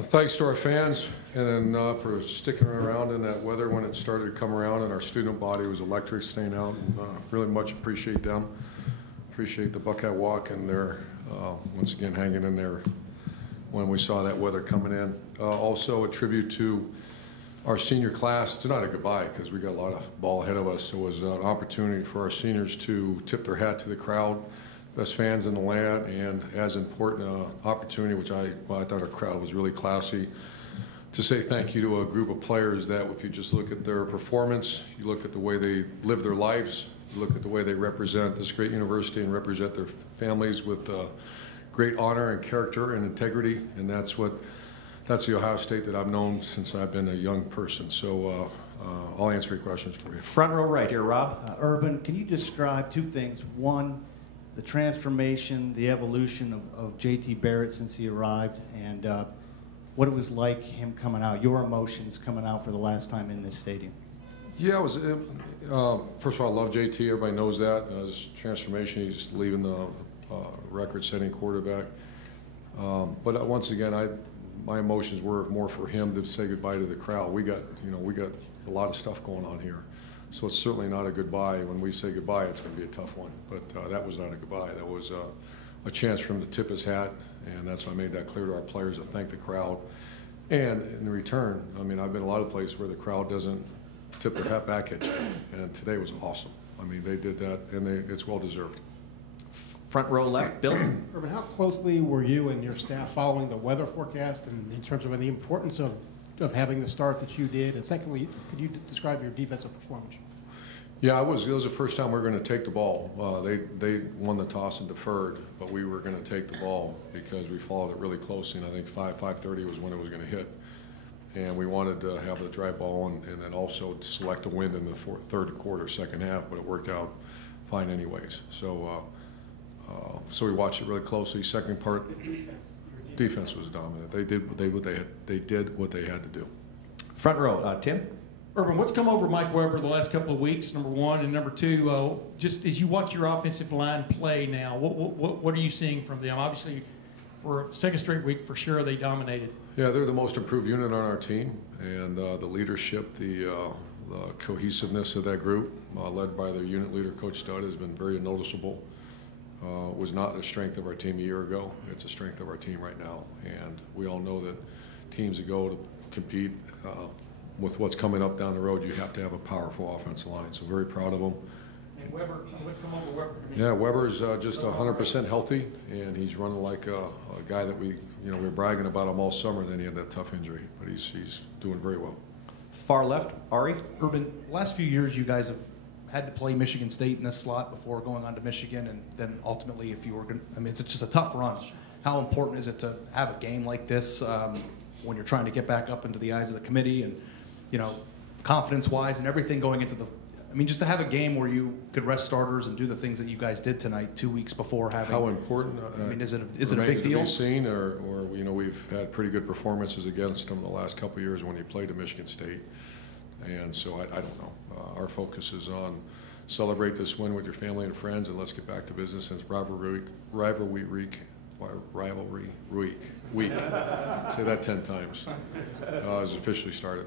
Thanks to our fans and then for sticking around in that weather when it started to come around, and our student body was electric staying out. And, really much appreciate them. Appreciate the Buckeye Walk and their once again hanging in there when we saw that weather coming in. Also a tribute to our senior class. It's not a goodbye because we got a lot of ball ahead of us. It was an opportunity for our seniors to tip their hat to the crowd, best fans in the land, and as important opportunity, which I thought our crowd was really classy, to say thank you to a group of players that if you just look at their performance, you look at the way they live their lives, you look at the way they represent this great university and represent their families with great honor and character and integrity, and that's the Ohio State that I've known since I've been a young person. So I'll answer your questions for you. Front row right here, Rob. Urban, can you describe two things? One, the transformation, the evolution of J.T. Barrett since he arrived, and what it was like him coming out, your emotions coming out for the last time in this stadium. Yeah, it was. First of all, I love JT. Everybody knows that. His transformation, he's leaving the record-setting quarterback. But once again, my emotions were more for him to say goodbye to the crowd. We got a lot of stuff going on here, so it's certainly not a goodbye. When we say goodbye, it's going to be a tough one. But that was not a goodbye. That was a chance for him to tip his hat, and that's why I made that clear to our players to thank the crowd. And in return, I mean, I've been a lot of places where the crowd doesn't tip their hat back at you, and today was awesome. I mean, they did that, and it's well deserved. Front row left, Bill. Urban, how closely were you and your staff following the weather forecast, and in terms of the importance of having the start that you did? And secondly, could you describe your defensive performance? Yeah, it was the first time we were going to take the ball. They won the toss and deferred, but we were going to take the ball because we followed it really closely, and I think 5:30 was when it was going to hit. And we wanted to have the dry ball and then also select a wind in the third quarter, second half, but it worked out fine anyways. So so we watched it really closely. Second part, defense was dominant. They did what they had to do. Front row, Tim. Urban, what's come over Mike Weber the last couple of weeks, number one, and number two, just as you watch your offensive line play now, what are you seeing from them? Obviously, for a second straight week, for sure, they dominated. Yeah, they're the most improved unit on our team, and the leadership, the cohesiveness of that group, led by their unit leader, Coach Stud, has been very noticeable. Was not the strength of our team a year ago. It's a strength of our team right now, and we all know that teams that go to compete with what's coming up down the road, you have to have a powerful offensive line. So very proud of them. And Weber, what's come over Weber? Yeah, Weber's just 100% healthy, and he's running like a guy that we were bragging about him all summer. Then he had that tough injury, but he's doing very well. Far left, Ari. Urban, last few years you guys have had to play Michigan State in this slot before going on to Michigan, and then ultimately, if you were going, I mean, it's just a tough run. How important is it to have a game like this when you're trying to get back up into the eyes of the committee and, confidence-wise and everything going into the, I mean, just to have a game where you could rest starters and do the things that you guys did tonight 2 weeks before having. How important? I mean, is it a big deal? To be seen, or we've had pretty good performances against them the last couple of years when he played at Michigan State, and so I don't know. Our focus is on celebrate this win with your family and friends, and let's get back to business. Since rivalry week. Say that 10 times. Has officially started.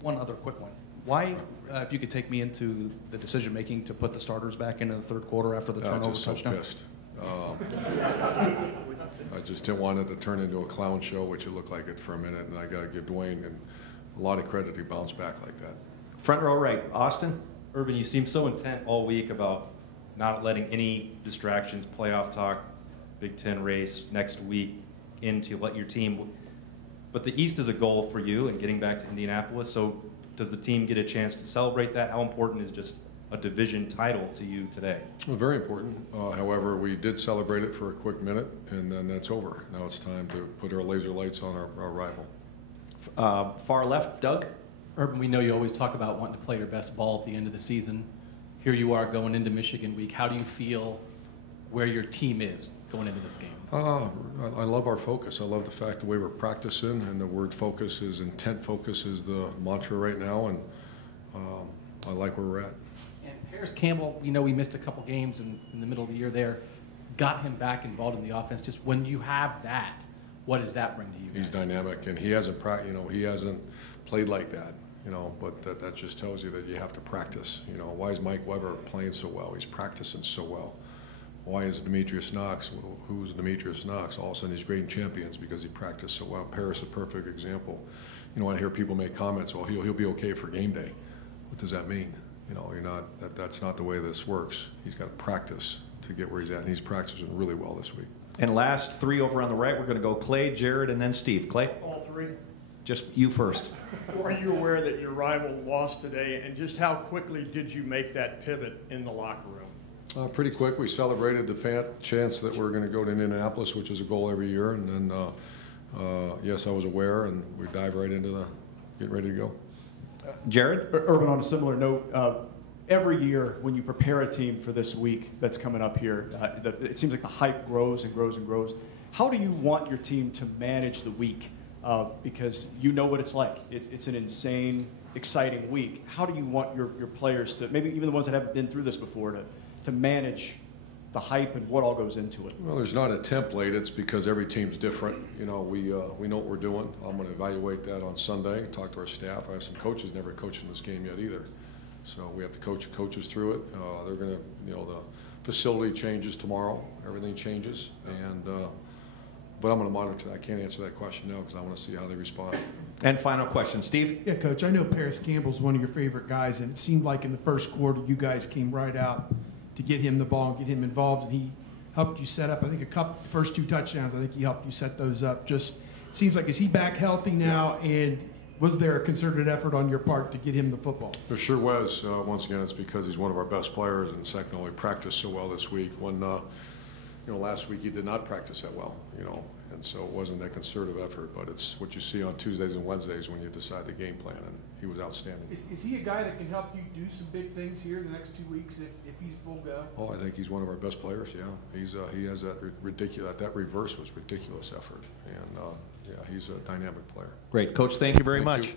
One other quick one. Why, if you could take me into the decision making to put the starters back into the third quarter after the turnover touchdown? I was just so pissed. I just didn't want it to turn into a clown show, which it looked like it for a minute, and I got to give Dwayne a lot of credit. He bounced back like that. Front row right, Austin. Urban, you seem so intent all week about not letting any distractions, playoff talk, Big Ten race next week into let your team. But the East is a goal for you and getting back to Indianapolis. So does the team get a chance to celebrate that? How important is just a division title to you today? Well, very important. However, we did celebrate it for a quick minute, and then that's over. Now it's time to put our laser lights on our rival. Far left, Doug. Urban, we know you always talk about wanting to play your best ball at the end of the season. Here you are going into Michigan week. How do you feel where your team is going into this game? I love our focus. I love the fact the way we're practicing, and the word focus is intent focus is the mantra right now, and I like where we're at. And Paris Campbell, we know we missed a couple games in the middle of the year there, got him back involved in the offense. Just when you have that, What does that bring to you guys? He's dynamic, and he hasn't he hasn't played like that, but that just tells you that you have to practice. Why is Mike Weber playing so well? He's practicing so well. Why is Demetrius Knox? Well, who's Demetrius Knox? All of a sudden he's grading champions because he practiced so well. Paris is a perfect example. I hear people make comments, well, he'll be okay for game day. What does that mean? That's not the way this works. He's got to practice to get where he's at, and he's practicing really well this week. And last three over on the right, we're going to go Clay, Jared, and then Steve. Clay? All three. Just you first. Were you aware that your rival lost today, and just how quickly did you make that pivot in the locker room? Pretty quick. We celebrated the chance that we're going to go to Indianapolis, which is a goal every year, and then yes, I was aware, and we dive right into getting ready to go. Jared? Urban, on a similar note, every year when you prepare a team for this week that's coming up here, it seems like the hype grows and grows and grows. How do you want your team to manage the week? Because you know what it's like. It's an insane, exciting week. How do you want your players to, maybe even the ones that haven't been through this before, to manage the hype and what all goes into it? Well, there's not a template. It's because every team's different. We know what we're doing. I'm going to evaluate that on Sunday, talk to our staff. I have some coaches never coached in this game yet either. So we have to coach coaches through it. They're going to, the facility changes tomorrow. Everything changes. But I'm going to monitor that. I can't answer that question now because I want to see how they respond. And final question, Steve? Yeah, Coach, I know Paris Campbell's one of your favorite guys, and it seemed like in the first quarter you guys came right out to get him the ball and get him involved, and he helped you set up, I think, the first 2 touchdowns. I think he helped you set those up. Just seems like, is he back healthy now, and was there a concerted effort on your part to get him the football? There sure was. Once again, it's because he's one of our best players, and secondly, practiced so well this week. When last week he did not practice that well, and so it wasn't that concerted effort, but it's what you see on Tuesdays and Wednesdays when you decide the game plan, and he was outstanding. Is he a guy that can help you do some big things here in the next 2 weeks if he's full go? Oh, I think he's one of our best players, yeah. He has that ridiculous, that reverse was ridiculous effort, and yeah, he's a dynamic player. Great. Coach, thank you very Thank much. you.